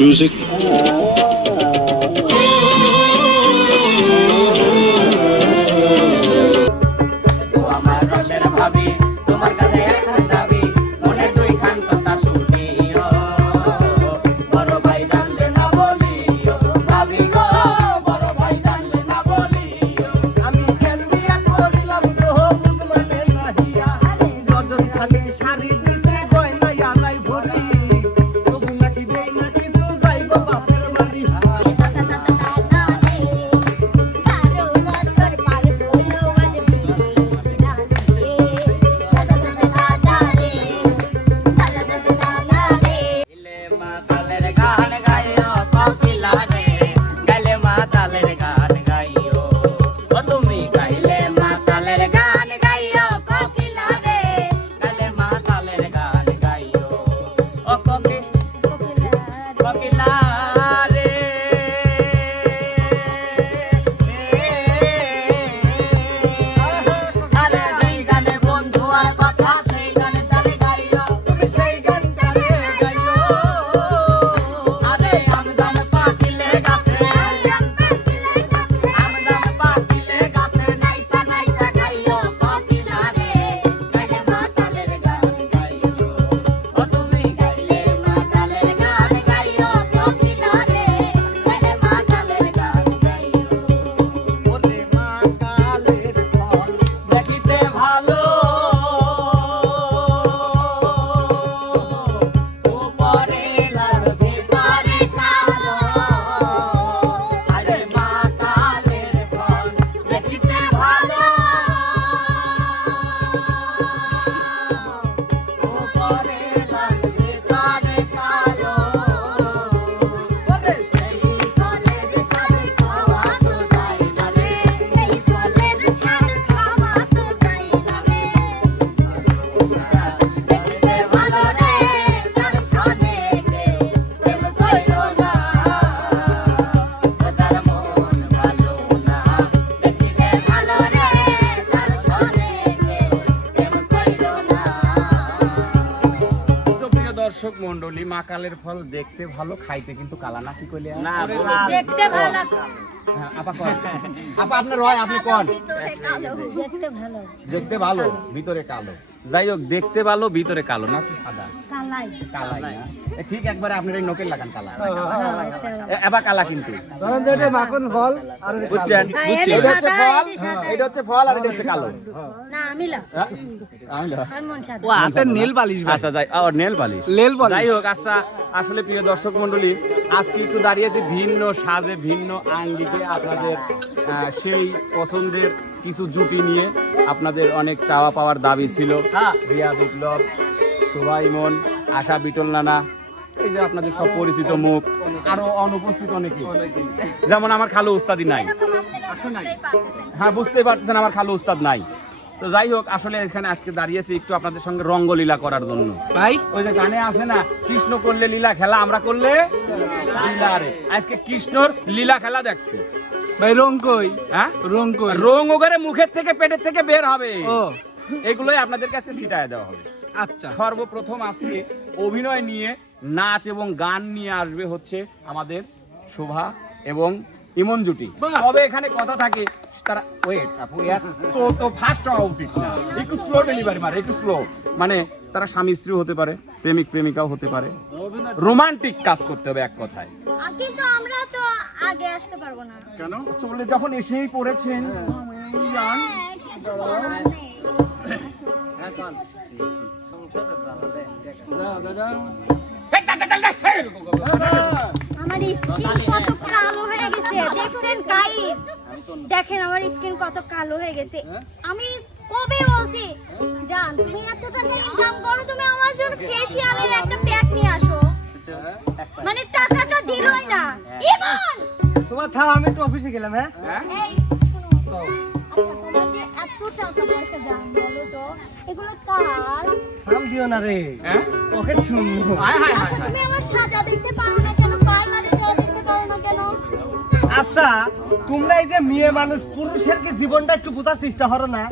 Music. দর্শক মন্ডলী, মাকালের ফল দেখতে ভালো, খাইতে কিন্তু কালা না। কি কইলে? না, দেখতে ভালো। হ্যাঁ, আপা কোন? আপা আপনার হয়, আপনি কোন? দেখতে ভালো। দেখতে ভালো, ভিতরে কালো। যাই হোক, দেখতে ভালো, ভিতরে কালো না কি সাদা? কালাই। কালাই না? ঠিক একবারে আপনার এই নকের লাগান কালা। এবা কালা কিন্তু। ধরেন যে এটা মাখন ফল আর এটা বুঝছেন? এটা হচ্ছে ফল, এটা হচ্ছে ফল আর এটা হচ্ছে কালো। না আমিলা। আমিলা। আর মন সাদা। ও হাতের নেল পালিশ। আচ্ছা যাই, আর নেল পালিশ। যাই হোক, আচ্ছা আসলে প্রিয় দর্শক মন্ডলী, আজকে একটু দাঁড়িয়েছি ভিন্ন সাজে, ভিন্ন আঙ্গিকে আপনাদের সেই পছন্দের কিছু জুটি নিয়ে। আপনাদের অনেক চাওয়া পাওয়ার দাবি ছিল, রিয়া বিপ্লব, শোভা ইমন, আশা বিটল নানা, এই যে আপনাদের সব পরিচিত মুখ, আরো অনুপস্থিত অনেকে, যেমন আমার খালু উস্তাদি নাই। হ্যাঁ, বুঝতেই পারতেছেন আমার খালু উস্তাদ নাই। তো যাই হোক, আসলে এখানে আজকে দাঁড়িয়েছি একটু আপনাদের সঙ্গে রঙ্গলীলা করার জন্য। ভাই ওই যে গানে আছে না, কৃষ্ণ করলে লীলা খেলা, আমরা করলে লীলা। রে আজকে কৃষ্ণর লীলা খেলা দেখতে। ভাই রং কই? হ্যাঁ, রং কই? রং ওখানে মুখের থেকে পেটের থেকে বের হবে। ও, এগুলোই আপনাদের কাছে ছিটায় দেওয়া হবে। আচ্ছা। সর্বপ্রথম আজকে অভিনয় নিয়ে, নাচ এবং গান নিয়ে আসবে হচ্ছে আমাদের শোভা এবং ইমন জুটি। তবে এখানে কথা থাকে, তারা ওয়েট আপু, তো ফাস্ট হওয়া উচিত না, একটু স্লো ডেলিভারি মারে, একটু স্লো। মানে তারা স্বামী স্ত্রী হতে পারে, প্রেমিক প্রেমিকাও হতে পারে, রোমান্টিক কাজ করতে হবে এক কথায়। কিন্তু আমরা তো আগে আসতে পারবো না। কেন? চলে যখন এসেই পড়েছেন। কিছু করার নেই। আমার স্কিন কত কালো হয়ে গেছে দেখছেন গাইস? দেখেন আমার স্কিন কত কালো হয়ে গেছে। আমি কবে বলছি জান, তুমি এত টাকা ইনকাম করো, তুমি আমার জন্য ফেশিয়ালের একটা প্যাক নিয়ে আসো। মানে টাকাটা দিলই না। ইমন, তোমার থাম, আমি একটু অফিসে গেলাম। হ্যাঁ, এই শোনো, আচ্ছা তোমার যে এত টাকা পয়সা জান, বলো তো এগুলো কার? থাম দিও না রে, পকেট শূন্য। আচ্ছা তুমি আমার সাজা দেখতে পারো না কেন? পার্লারে যাওয়া দেখতে পারো না কেন? আচ্ছা, তোমরা এই যে মেয়ে মানুষ, পুরুষের কি জীবনটা একটু বোঝার চেষ্টা করো না?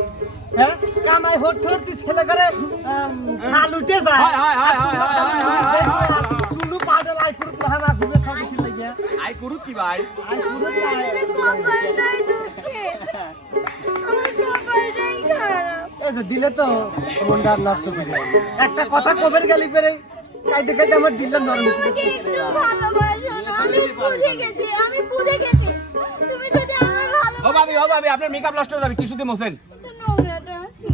হ্যাঁ কামাই হতে হতে ছেলে করে শাল উঠে যায় হয়, হয়, হয়, হয়, হয়, হয়, হয়, হয়। চুলু পাডল আই করুক মহামা ঘুরে সাবিছিল লাগিয়া আই করুক কি ভাই আই করুক আমার কপালটাই দুঃখে আমার কপালটাই খারাপ এই যে দিলে তো মনটা নষ্ট করে একটা কথা কবের গালি পেরে কাইতে কাইতে আমার দিলটা নরম করে আমাকে একটু ভালোবাসো না আমি বুঝে গেছি তুমি যদি আমার ও ভালোবাসো ভাবি আপনার মেকআপ নষ্ট হয়ে যাবে কিছুতে মোছেন নোংরাটা আছে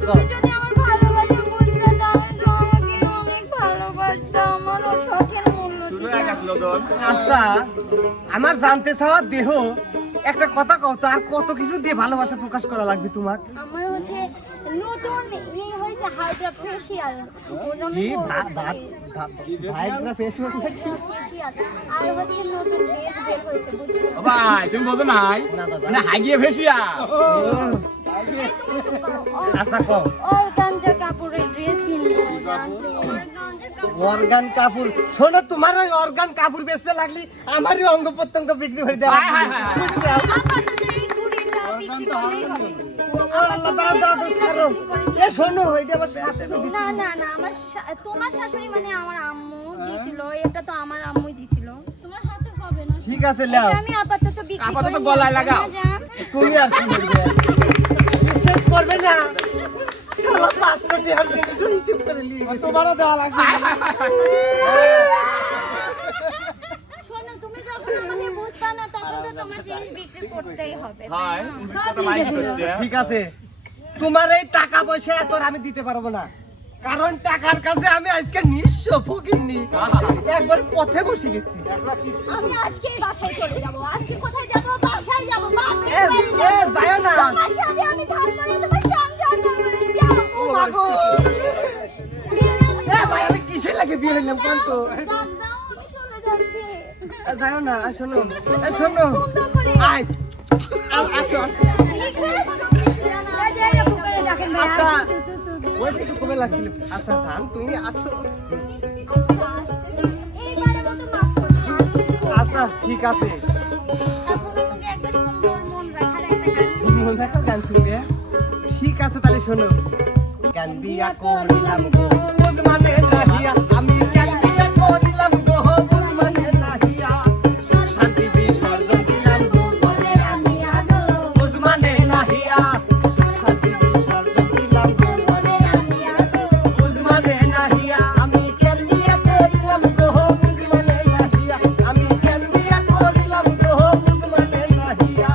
তুমি যদি আমার ভালোবাসা বুঝতে তাহলে তো আমাকে অনেক ভালোবাসতে আমার ও শখের মূল্য শুরু দিতে হয়ে গেছে নদন আচ্ছা আমার জানতে চাওয়া দেহ একটা কথা কও তো আর কত কিছু দিয়ে ভালোবাসা প্রকাশ করা লাগবে তোমার আমার হচ্ছে নতুন হয়েছে হাইড্রা ফেশিয়াল কি ভাইগ্রা ফেসবুক নাকি আর হচ্ছে নতুন ড্রেস বের হয়েছে বুঝছো ও ভাই তুমি বলতো নাই মানে হাগিয়ে ভেসিয়া আচ্ছা কও অর্গানজা কাপড়ের ড্রেস কিনবো অর্গানজা কাপড় অর্গান কাপড় শোনো তোমার ওই অর্গান কাপড় বেচতে লাগলি আমারই অঙ্গ প্রত্যঙ্গ বিক্রি হয়ে দেওয়া বুঝতে আপাতত এই কুড়িটা বিক্রি করলেই হবে আল্লাহ দাঁড়া দাঁড়া দাঁড়া ছাড়ো এ শোনো এটা আমার শাশুড়ি দিছে না না না আমার তোমার শাশুড়ি মানে আমার আম্মু দিছিল এটা তো আমার আম্মুই দিছিল তোমার হাতে হবে না ঠিক আছে লাও এটা আমি আপাতত বিক্রি করে আপাতত গলায় লাগাও। তুমি আর কি বলবে বিশ্বাস করবে না শালা 5টা টাকার জিনিস হিসাব করে নিয়ে গেছে তোমারও দেওয়া লাগবে শোনো তুমি যখন আমাকে বুঝবা না তখন তো তোমার জিনিস বিক্রি করতেই হবে হয় সব কথা মাইন্ড লিখে দিলো। করছে ঠিক আছে তোমার এই টাকা পয়সা এত আর আমি দিতে পারবো না কারণ টাকার কাছে আমি আজকে নিঃস্ব ফকিরনি একবার পথে বসে গেছি আমি আজকে বাসায় চলে যাব আজকে কোথায় যাব বাসায় যাব এ যাও না তোমার সাথে আমি থাকবো না তোমার সংসার করবো যাও ও মা গো এ ভাই আমি কিসে লাগে বিয়ে হইলাম কোন তো দাও আমি চলে যাচ্ছি যাও না শোনো শোনো সুন্দর করে আয় আচ্ছা আচ্ছা আচ্ছা ওই একটু কবে লাগছিল আচ্ছা জান তুমি আসো এইবারের মতো মাফ করছি আচ্ছা ঠিক আছে এখন তোমাকে একটা সুন্দর মন রাখার একটা গান শুনি। মন দেখো গান শুনবে ঠিক আছে তাহলে শোনো গান বিয়া করিলাম গো বুঝ মানে নাহিয়া আমি গান বিয়া করিলাম গো বুঝ মানে নাহিয়া শান্তি বিসর্জন দিলাম গো করে আমি আগো বুঝ মানে নাহিয়া শান্তি বিসর্জন দিলাম গো করে আমি আগো বুঝ মানে নাহিয়া আমি গান বিয়া করিলাম গো বুঝ মানে নাহিয়া আমি গান বিয়া করিলাম গো বুঝ মানে নাহিয়া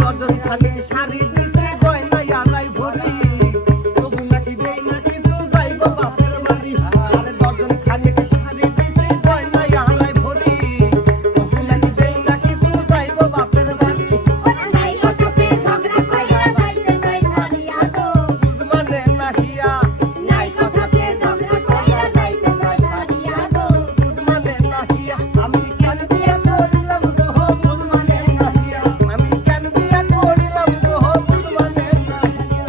দর্জন খালি শাড়ি দিছে গয়না আড়াই ভরি তবু নাকি দেই না কিছু যাইব বাপের বাড়ি আরে দর্জন খালি শাড়ি দিছে গয়না আড়াই ভরি তবু নাকি দেই না কিছু যাইব বাপের বাড়ি ওরে নাই কথাতে ঝগড়া কইরা যাইতে চাই সারিয়া গো বুঝ মানে নাহিয়া নাই কথাতে ঝগড়া কইরা যাইতে চাই সারিয়া গো বুঝ মানে নাহিয়া আমি কেন বিয়া করিলাম গো বুঝ মানে নাহিয়া আমি কেন বিয়া করিলাম গো বুঝ মানে নাহিয়া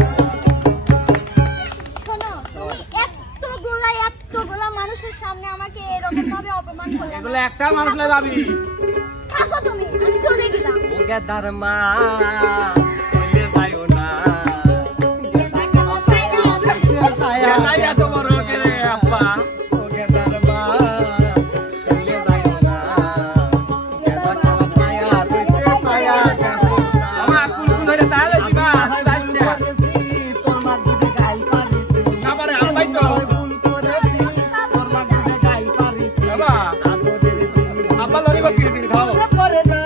শোনো তুমি এতগুলা মানুষের সামনে আমাকে এরকম ভাবে অপমান করলে এগুলো না। একটা মানুষ না যাবি থাকো তুমি আমি চলে গেলাম ও গেদার মা চলে যাইও না এলাই এত বড় কে রে আব্বা ও গেদার মা চলে যাইও না গেদা খাওয়া ছায়া রইছে ছায়া দেখো না আমার কুলকুল হইরে তাহলে দিবা যাইস না তোর মা দিদি গাই পারিছে না পারে আব্বাই তো ভুল করেছি তোর মা দিদি গাই পারিছে বাবা আদরের দিন আব্বা লরিব কিরকির খাও মনে পড়ে না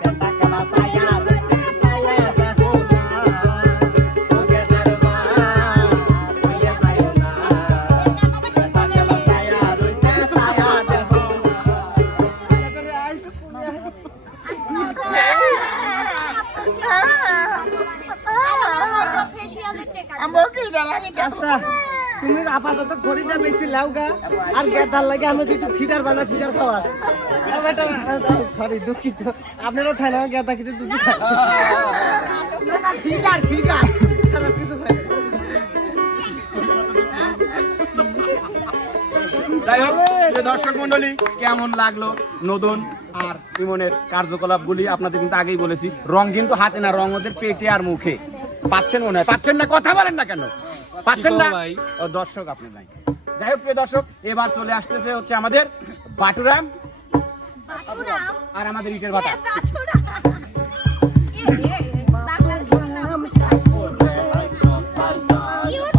গেদা খাওয়া ছায়া রইছে ছায়া দেখো না ও গেদার মা চলে যাইও না গেদা খাওয়া ছায়া রইছে ছায়া দেখো আমার কি লাগে আচ্ছা তুমি আপাতত খড়িটা বেশি লাউগা আর গেদার লাগে আমি একটু ফিটার বানা ফিটার খাওয়া সরি দুঃখিত আপনারা থাই না গেদা কিটে দুধ ফিটার ফিটার খারাপ কিছু খাই না। যাই হোক যে দর্শক মন্ডলী কেমন লাগলো নদন আর ইমনের কার্যকলাপগুলি আপনাদের কিন্তু আগেই বলেছি রং কিন্তু হাতে না রং ওদের পেটে আর মুখে পাচ্ছেন মনে হয়, পাচ্ছেন না, কথা বলেন না কেন, পাচ্ছেন না? ও দর্শক আপনি নাই। যাই হোক প্রিয় দর্শক, এবার চলে আসতেছে হচ্ছে আমাদের বাটুরাম বাটুরাম আর আমাদের ইটের ভাটা। বাটুরাম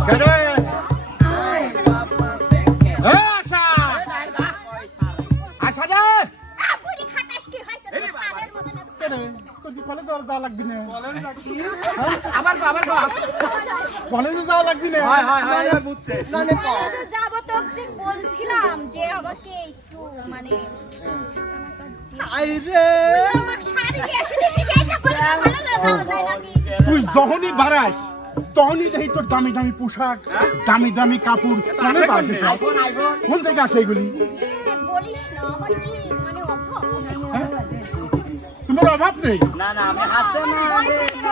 কেন আশা আশা রে বুড়ি খাটাস কি হইছে সাদের মতন কেন তোর কি কলেজে যাওয়া লাগবি না আবার কলেজে যাওয়া লাগবি না এবার বুঝছে। যাব তো যে বলছিলাম যে আমাকে একটু মানে আইরে আমার শাড়ি দিয়ে এসে দেখি সেইটা পরে কলেজে যাওয়া যায় নাকি তুই যখনই বাড়াস তখনই দেখি তোর দামি দামি পোশাক দামি দামি কাপড় কেন পাশে সব কোন থেকে আসে এগুলি বলিস না আমার কি মানে অভাব তোমার অভাব নেই না না আমি হাসছে না আমার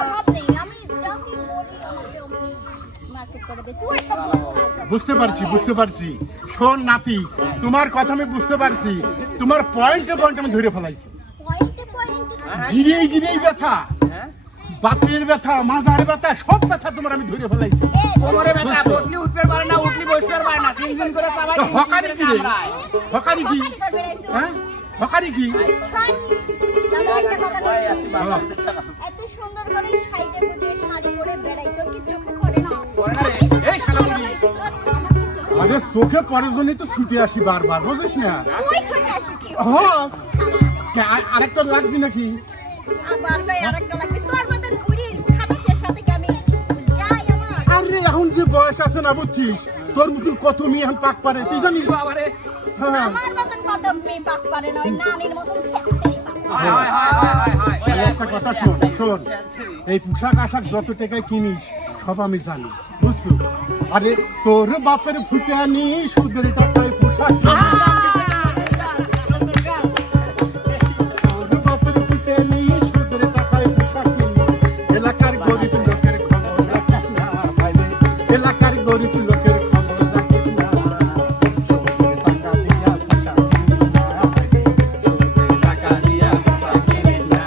অভাব নেই আমি যাকে বলি আমাকে অমনি মার্কেট করে দে তুই সব বুঝতে পারছি শোন নাতি তোমার কথা আমি বুঝতে পারছি তোমার পয়েন্টে আমি ধরে ফেলাইছি পয়েন্টে গিরেই ব্যথা বাতের ব্যথা মাজার ব্যথা সব ব্যথা তোমার আমি ধরে ফেলাইছি কোমরে ব্যথা, বসলে উঠতে পারে না, উঠলে বসতে পারে না, সিনজিন করে চাবাই তো হকারি কি রে হকারি কি হ্যাঁ হকারি কি দাদা একটা কথা বলছি এত সুন্দর করে সাইজে গুজে শাড়ি পরে বেড়াই তোর কি চোখে পড়ে না পড়ে না রে, এই শালা বুড়ি। আরে চোখে পরের জন্যই তো ছুটে আসি বারবার বুঝিস না তুই ছোট আসি কি হ্যাঁ আরেকটা লাগবি নাকি আবার ভাই আরেকটা লাগবে তোর মতন বুড়ির খাটাসের সাথে কি আমি যাই আমার আরে এখন যে বয়স আছে না বুঝছিস তোর মতন কত মেয়ে এখন পাক পারে তুই জানিস বাবারে হ্যাঁ আমার মতন কত মেয়ে পাক পারে না ওই নানির মতন ছেলে তাহলে একটা কথা শোন এই পোশাক আশাক যত টাকায় কিনিস সব আমি জানি বুঝছো আরে তোর বাপের ফুটানি সুদের টাকায় পোশাক তোর বাপের ফুটানি সুদের টাকায় পোশাক কিনি এলাকার গরিব লোকের খবর রাখিস না ভাইরে এলাকার গরিব লোকের খবর রাখিস না সুদের টাকা দিয়া পোশাক কিনিস না ভাইরে সুদের টাকা দিয়া পোশাক কিনিস না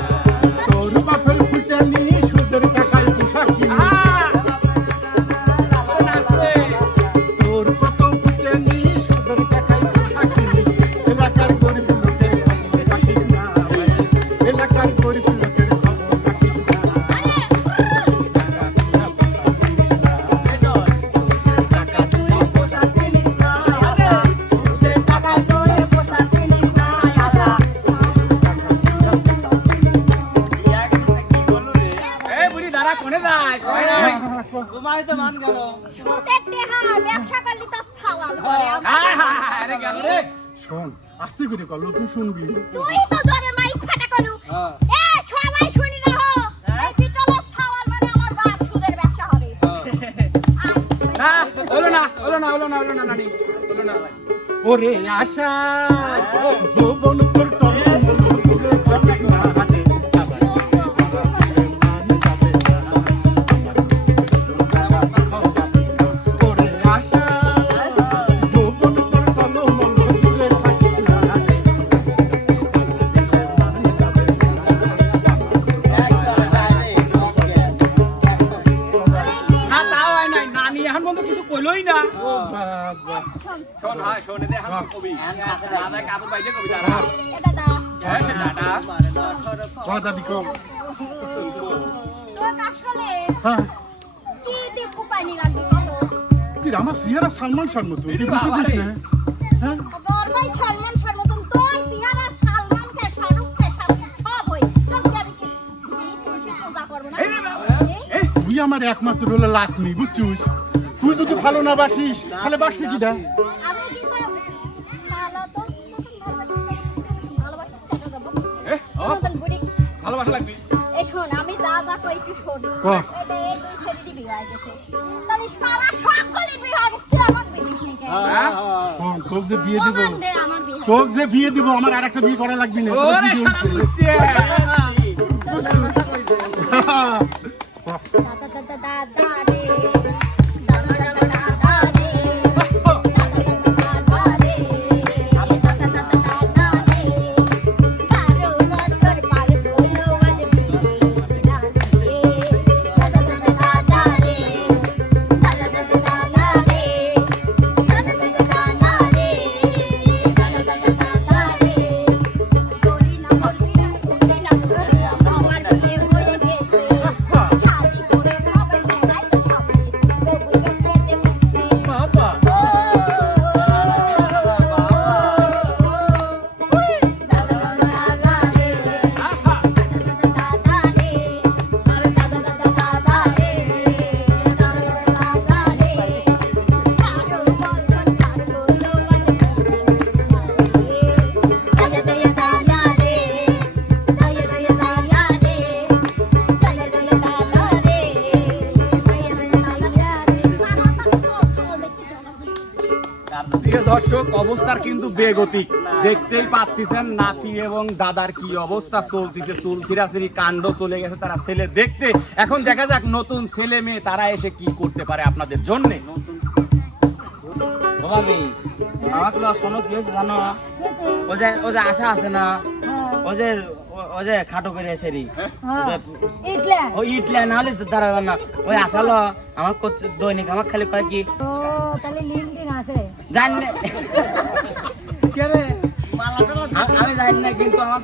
তোর বাপের ফুটানি সুদের টাকায় পোশাক কিনি তোর কত ফুটানি সুদের টাকায় পোশাক কিনি এলাকার গরিব লোকের খবর রাখিস না ভাইরে এলাকার গরিব লোকের খবর রাখিস না টাকা দিয়া পোশাক কিনিস না সুদের টাকা দিয়া পোশাক কিনিস না এই বুড়ি দাঁড়া, কোনে যায়? সময় নাই। সুদের টেহা ব্যবসা করলি তো সাওয়াল করে হায় হায় হায়, আরে গেল রে। শোন আস্তে করে কর তুই শুনবি তুই তো জোরে মাইক ফাটা করলু এ সবাই শুনি না হো এই বিটলের সাওয়াল মানে আমার বাপ সুদের ব্যবসা হবে না, হলো না, নানি, হলো না। ওরে আশা যৌবন তোর টলমল দূরে যাবে না হাতে যাবে ওরে আশা যৌবন তোর টলমল দূরে থাকিস না হাতে না, তাও হয় নাই, নানি এখন পর্যন্ত কিছু কইলোই না। ও বাবা শোন, হ্যাঁ, শোন, এদের এখন কবি। দাদা কাপড় পাইছে কবি, দাদা। এ দাদা হ্যাঁ, দাদা। দাদি কম তোর আসলে হ্যাঁ কি দেখু পানি লাগবে কত কি রে, আমার সিয়ারা সালমান শাহর মতো তুই বুঝছিস না হ্যাঁ গর্বাই সালমান শাহর মতন তোর সিহারা সালমানকে শাহরুখকে সব হই তোকে আমি কি তুলসী পূজা করব না এই রে বাবা। এই, তুই আমার একমাত্র হলো লাটনি বুঝছিস তুই যদি ভালো না বাসিস তাহলে বাসবি কি দা আমি কি করে শালা তো ভালোবাসা সেটা দেব এ, ও, মতন বুড়ি ভালোবাসা লাগবি। এই শোন আমি যা যা কই একটু শোন ক। এটা এই দুই ছেলেটি বিয়ে হয়ে গেছে তাহলে সারা সকলে বিয়ে হয়ে গেছে তুই আমার বিয়ে দিস নাকি হ্যাঁ? তোকে যে বিয়ে দিব প্রমাণ দে আমার বিয়ে তোকে যে বিয়ে দিব আমার আর একটা বিয়ে করা লাগবে না তোর ওরে বিয়ে শালা হয়েছে। বুঝছে। দাদা দাদা দাদা রে দাদা দাদা দাদা রে দাদা রে দাদা দাদা রে 12 বছর পার হলো আজ বিয়ে না রে দাদা দাদা প্রিয় দর্শক, অবস্থার কিন্তু বেগতিক, দেখতেই পাচ্ছেন নাতি এবং দাদার কি অবস্থা চলতেছে, চুল ছিঁড়াছিঁড়ি কাণ্ড চলে গেছে তারা ছেলে দেখতে। এখন দেখা যাক নতুন ছেলে মেয়ে তারা এসে কি করতে পারে আপনাদের জন্য। ভাবি আমাকে শোনো কি হয়েছে জানো, ও যে আশা আছে না, ও যে খাটো করে সেরি ও ইটলা না হলে দাঁড়াবে না, ওই আসালো আমার দৈনিক আমার খালি কয় কি জানি না আমি জানি না, কিন্তু আমার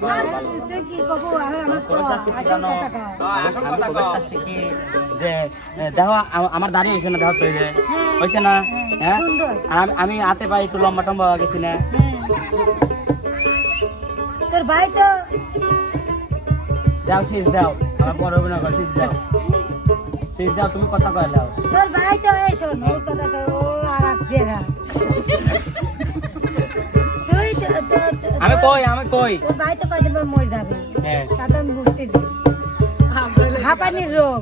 যে দেখো আমার দাঁড়িয়ে হয়েছে না, দেখো তো হয়েছে না, হ্যাঁ আমি হাতে পাই একটু লম্বা টম্বা গেছি না। তোর ভাই তো দাও শীষ দাও, আমার বড় অভিনয় কর, শীষ দাও, শীষ দাও, তুমি কথা কয় দাও। তোর ভাই তো এই শোন ওর কথা কয়, ও আর এক ডেরা তুই আমি কই তোর ভাই তো কয়দিন পর মরে যাবে, হ্যাঁ তা তো আমি বুঝতেছি হাঁপানির রোগ,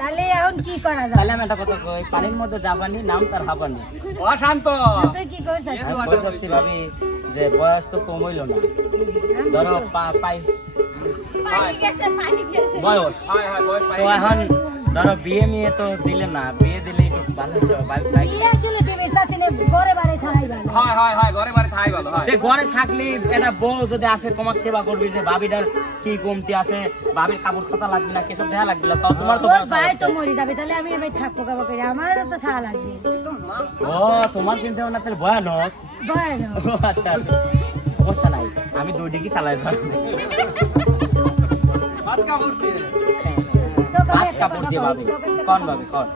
তাহলে এখন কি করা যায়? তাহলে আমি একটা কথা কই, পানির মধ্যে যাবানি নাম তার হাবানি। অশান্ত তুই কি করছিস? আমি বলছি ভাবি যে বয়স তো কম হইল না, ধরো পাই বয়স তো এখন ধরো বিয়ে মিয়ে তো দিলে না, বিয়ে দিলে একটু ভালো হতো। বিয়ে আসলে দিবি চাচিনে ঘরে বাড়ি খাই ভালো। হয় ঘরে বাড়ি থাই ভালো হয়। ঘরে থাকলে এটা বউ যদি আসে তোমার সেবা করবি, যে ভাবিটার কি কমতি আছে, ভাবির কাপড় খাতা লাগবে না, কেসব দেখা লাগবে না, তাও তোমার তো তোর ভাই তো মরে যাবে, তাহলে আমি এবার থাকবো কাবো করে, আমারও তো থাকা লাগবে। ও তোমার চিন্তা ভাবনা তাহলে ভয়ানক। ভয়ানক। ও আচ্ছা, অবস্থা নাই, আমি 2 ডিগ্রি চালাই পারবো। তোকে আমি হাত একটা কাপড় কথা দিয়ে বলি, ভাবি তোকে একটা কোন কথা ভাবি কোন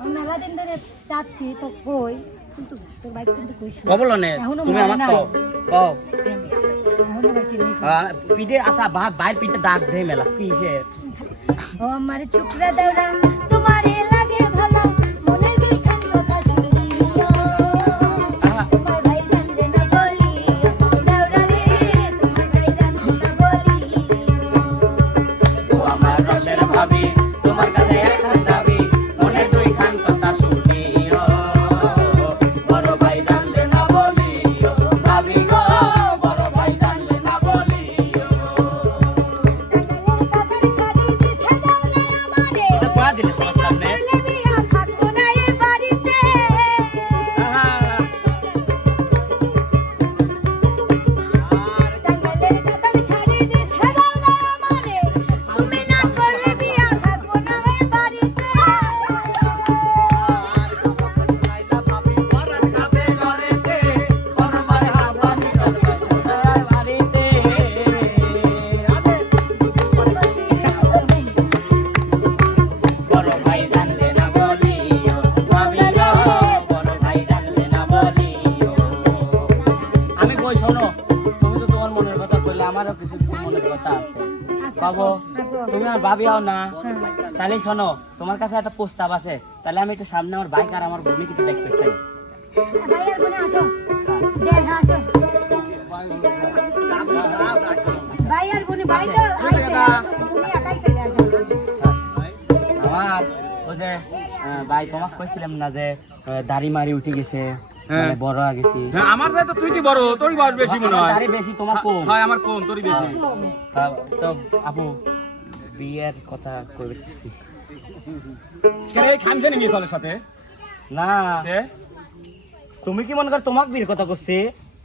আমি মেলা দিন ধরে চাচ্ছি তো কই, কিন্তু তোর ভাই কিন্তু কইস না। কবল নে এখনো তুমি মরে আমার নাই। কও এখনো বেশি নেই। পিঠে আসা বাইর পিঠে দাগ দেই মেলা কিসে ও আমার চুকরা দেওরা তোমারে লাগে ভালো, মনের দুইখান কথা শুনিও তোমার ভাই জানবে না বলি, দেওরা রে তোমার ভাই জানবে না বলি। ও আমার রসের ভাবি তোমার কাছে একখান দাবি, মনের 2 খান কথা শুনিও, বড় ভাই জানলে না বলিও, ভাবি গো বড় ভাই জানলে না বলিও। টাকালের কাকার শাড়ি দিছে দেওরা আমারে, এটা কোয়া দিলে তোমার সামনে করলে বিয়া থাকবো না এ বাড়িতে। টাকালের কাকার শাড়ি দিছে দেওরা আমারে, তুমি না করলে বিয়া থাকবো না এ বাড়িতে। বড় ভাই জানলে না বলিও, ভাবি গো বড় ভাই জানলে না বলিও। আমি কই শোনো, তুমি তো তোমার মনের কথা কইলে, আমারও কিছু কিছু মনের কথা আছে। বাবু তুমি আমার ভাবি হও না, তাহলে শোনো তোমার কাছে একটা প্রস্তাব আছে, তাহলে আমি একটু সামনে আমার বাইক আর আমার বোনকে একটু দেখতে চাই। ভাইয়ার বোনে আসো, দেখ আসো। ভাইয়ার বোনে ভাই তো আইছে, তুমি একাই চলে আসো। আমার ওই যে ভাই তোমাকে কইছিলাম না যে দাড়ি মারি উঠে গেছে, মানে বড় হয়ে গেছি। হ্যাঁ, আমার চাই তো তুই কি বড়, তোরই বয়স বেশি মনে হয়। দাড়ি বেশি তোমার কম। হয় আমার কম, তোরই বেশি। তো আপু বিয়ের কথা কইছি কেন এই খামছে নি মেয়ে ছেলের সাথে? না, কে? তুমি কি মনে কর তোমাকে বিয়ের কথা করছি?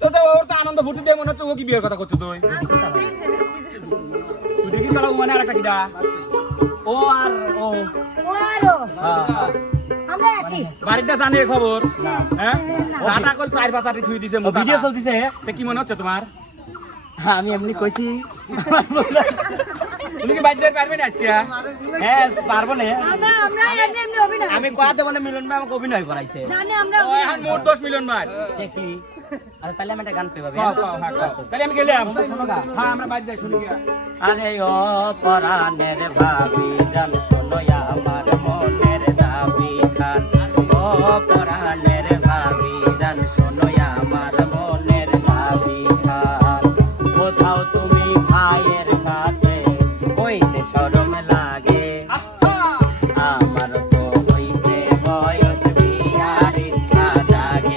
তো ওর তো আনন্দ ফুটি দিয়ে মনে হচ্ছে ও কি বিয়ের কথা করছো তুই? তুই দেখি চলো মানে আর একটা কিটা ও আর ও ও আরো হ্যাঁ, আমরা একই। বাড়িটা জানে খবর? হ্যাঁ, চাটা করে 4-5 আটি থুই দিছে মোটা। ভিডিও চলতেছে। তে কি মনে হচ্ছে তোমার? আমি এমনি কইছি। তুমি কি বাইরে যেতে পারবে না আজকে? হ্যাঁ পারবো না। আমরা এমনি এমনি অভিনয় আমি কোয়াতে মানে মিলন ভাই আমাকে অভিনয় করাইছে। জানি আমরা ও এখন মোট 10 মিলিয়ন ভাই। কে কি? আরে তাহলে আমি একটা গান কইবা। তাহলে আমি গেলাম। হ্যাঁ, আমরা বাইরে যাই, শুনি গিয়া। আরে ও পরাণের ভাবি জান শোনো আমার মনের দাবি খান, ও পরাণের ভাবি জান শোনো আমার মনের দাবি খান, বোঝাও তুমি ভাইয়ের কাছে কইতে শরম লাগে, আমার তো হইছে বয়স বিয়ার ইচ্ছা জাগে।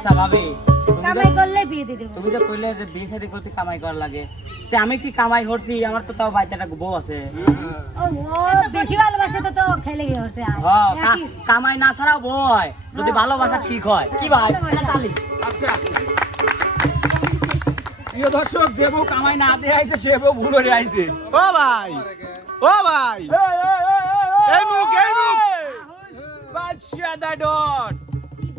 আচ্ছা ভাবি কামাই করলে বিয়ে দিয়ে দেবো। তুমি যে কইলে যে বিয়ে শাদী করতে কামাই করা লাগে, তে আমি কি কামাই করছি? আমার তো তাও বাড়িতে একটা বউ আছে। ও বেশি ভালোবাসে তো খেলে গিয়ে হতে হয়। হ্যাঁ, একই। কামাই না ছাড়াও বউ হয় যদি ভালোবাসা ঠিক হয়। কি ভাই? তালি। আচ্ছা প্রিয় দর্শক, যে বউ কামাই না দিয়ে আইছে সে বউ ভুল হয়ে আইছে। ও ভাই, ও ভাই, এই মুখ, এই মুখ। বাদশা দা ডন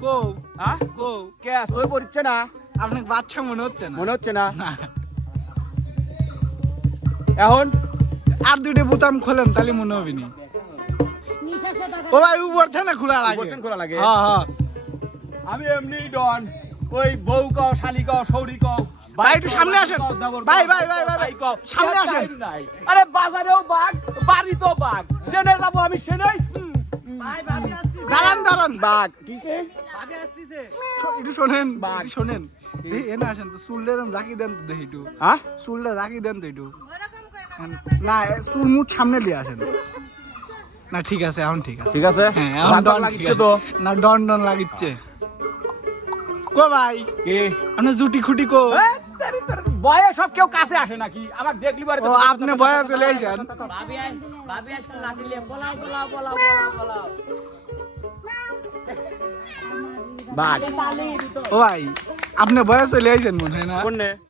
কো হ্যাঁ কো কে সই পড়ছে না? আপনাকে বাচ্চা মনে হচ্ছে না? মনে হচ্ছে না? এখন আর দুইটা বোতাম খোলেন তাহলে মনে হবে নি। নিঃশ্বাস ও ভাই উপর থেকে খোলা লাগে। বর্তন খোলা লাগে। হ্যাঁ হ্যাঁ আমি এমনি ডন, ওই বউ কও, শালি কও, সৌরি কও, ভাই, একটু সামনে আসেন। ভাই, ভাই, ভাই, ভাই, ভাই, কও, সামনে কেউ আসেন। টাইম নাই। আরে বাজারেও বাঘ, বাড়িতেও বাঘ, জেনে যাবো আমি সেনেই দাঁড়ান দাঁড়ান বাঘ। কি কে? একটু শোনেন, বাঘ। একটু শোনেন। এই এনে আসেন তো, চুলটা এরকম জাকি দেন তো দেখি একটু। হ্যাঁ চুলটা জাকি দেন তো একটু। না, চুল মুখ সামনে নিয়ে আসেন। না ঠিক আছে, এখন ঠিক আছে। ঠিক আছে, হ্যাঁ, এখন বাঘ ডন লাগিচ্ছে ঠিক তো। আছে। না ডন ডন লাগিচ্ছে। কো ভাই, কে? আপনি জুটি খুটি কো? বয়ে সব কেউ কাছে আসে নাকি? আমাকে দেখলি বারে ও আপনি বয়া চলে আইছেন। ভাবি আসলে লাঠি নিয়ে পলাও পলাও পলাও পলাও। বাঘ ও ভাই, আপনি বয়া চলে আইছেন মনে হয় না? কোনে?